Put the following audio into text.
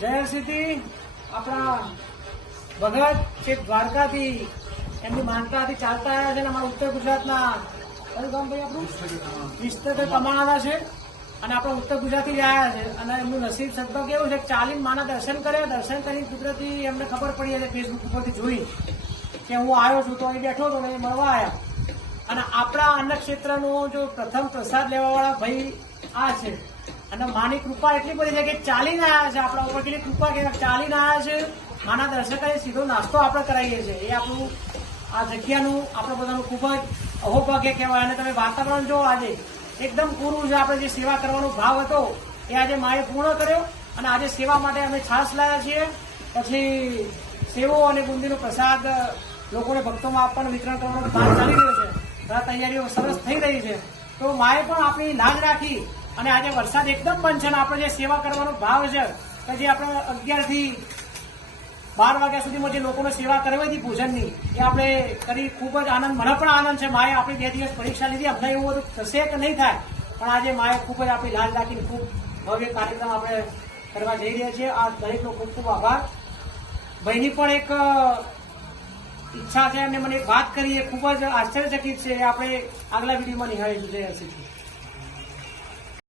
જયસિદ્ધિ આપણા ભગત છે દ્વારકાથી એમની માનતાથી ચાલતા આવ્યા છે અને અમારા ઉત્તર ગુજરાતના. કયું ગામ ભાઈ આપણું? વિસ્તર કમાવાના છે અને આપણા ઉત્તર ગુજરાતથી આવ્યા છે. અને એમનું નસીબ સદભાગ કેવું છે કે ચાલીને માના દર્શન કર્યા. દર્શન કરી કુદરતી એમને ખબર પડી હશે ફેસબુક ઉપરથી જોઈ કે હું આવ્યો છું તો અહીં બેઠો હતો ને મળવા આવ્યા. અને આપણા અન્ન ક્ષેત્રનો જો પ્રથમ પ્રસાદ લેવાવાળા ભાઈ આ છે. અને માની કૃપા એટલી બધી છે કે ચાલીને આવ્યા છે. આપણા ઉપર કેટલી કૃપા કે ચાલીને આવ્યા છે. માના દર્શકોએ સીધો નાસ્તો આપણે કરાવીએ છીએ. એ આપણું આ જગ્યાનું આપણે બધાનું ખૂબ જ અહોભાગ્ય કહેવાય. અને તમે વાતાવરણ જો આજે. એકદમ પૂરું છે. આપણે જે સેવા કરવાનો ભાવ હતો, એ આજે માએ પૂર્ણ કર્યો. અને આજે સેવા માટે અમે છાસ લાવ્યા છીએ. પછી સેવો અને બુંદીનો પ્રસાદ લોકોને ભક્તોમાં આપવાનું વિતરણ કરવાનો ભાગ ચાલી રહ્યો છે. તૈયારીઓ સરસ થઈ રહી છે. તો માએ પણ આપણી લાજ રાખી અને આજે વરસાદ એકદમ બંધ છે અને આપણે જે સેવા કરવાનો ભાવ છે, કે જે આપણે અગિયારથી બાર વાગ્યા સુધીમાં જે લોકોને સેવા કરવી હતી ભોજનની, એ આપણે કરી ખૂબ જ આનંદ, મને પણ આનંદ છે. માએ આપણી બે દિવસ પરીક્ષા લીધી, અમને એવું બધું થશે કે નહીં થાય, પણ આજે માએ ખૂબ જ આપણી લાજ રાખીને ખૂબ ભવ્ય કાર્યક્રમ આપણે કરવા જઈ રહ્યા છીએ. આ દરેકનો ખૂબ ખૂબ આભાર. ભાઈની પણ એક ઈચ્છા છે અને મને વાત કરી એ ખૂબ જ આશ્ચર્યચકિત છે. આપણે આગલા વિડીયોમાં નિહાળી જઈ હશે